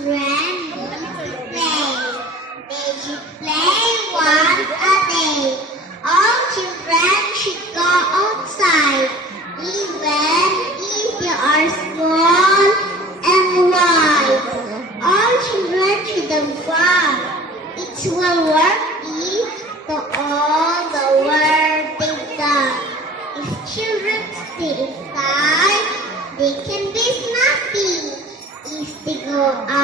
children need to play. They should play once a day. All children should go outside, even if they are small and wise. All children should have fun. It's well worth it to all the work they've done. If children stay inside, they can be snappy. If they go out,